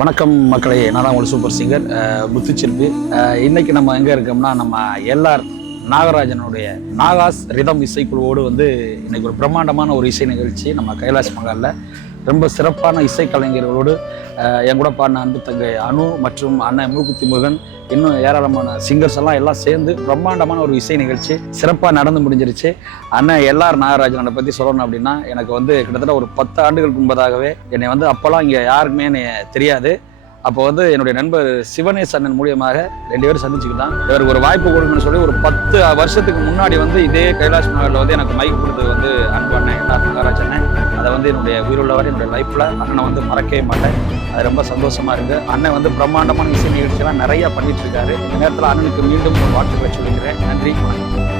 வணக்கம் மக்களே, நான் தான் உங்களுக்கு சூப்பர் சிங்கர் முத்துச்சிற்பி. இன்னைக்கு நம்ம எங்கே இருக்கோம்னா, நம்ம எல்ஆர் நாகராஜனுடைய நாகாஸ் ரிதம் இசைக்குழுவோடு இன்னைக்கு ஒரு பிரம்மாண்டமான ஒரு இசை நிகழ்ச்சி நம்ம கைலாஷ் மகாலில் ரொம்ப சிறப்பான இசைக்கலைஞர்களோடு என் கூட பாடின அன்பு தங்கை அனு மற்றும் அண்ணன் மூக்குத்தி முருகன் இன்னும் ஏராளமான சிங்கர்ஸ் எல்லாம் சேர்ந்து பிரம்மாண்டமான ஒரு இசை நிகழ்ச்சி சிறப்பாக நடந்து முடிஞ்சிருச்சு. அண்ணன் எல்ஆர் நாகராஜனை பற்றி சொல்லணும் அப்படின்னா, எனக்கு கிட்டத்தட்ட ஒரு 10 ஆண்டுகளுக்கு முன்பதாகவே என்னை அப்போல்லாம் இங்கே யாருக்குமே என்னை தெரியாது. அப்போ என்னுடைய நண்பர் சிவனேஷ் அண்ணன் மூலியமாக 2 பேரும் சந்திச்சுக்கிட்டான். இவருக்கு ஒரு வாய்ப்பு கொடுக்கணும்னு சொல்லி ஒரு 10 வருஷத்துக்கு முன்னாடி இதே கைலாஷ் மகாலில் எனக்கு மைக் கொடுத்தது அன்பு அண்ணன் எல்ஆர் நாகராஜ் அண்ணன். அதை என்னுடைய உயிருள்ளவர் என்னுடைய லைஃப்பில் அண்ணனை மறக்கவே மாட்டேன். அது ரொம்ப சந்தோஷமா இருக்கு. அண்ணன் பிரம்மாண்டமான இசை நிகழ்ச்சியெல்லாம் நிறைய பண்ணிட்டு இருக்காரு. இந்த நேரத்தில் அண்ணனுக்கு மீண்டும் ஒரு வாழ்த்துக்களை சொல்லிக்கிறேன். நன்றி, வணக்கம்.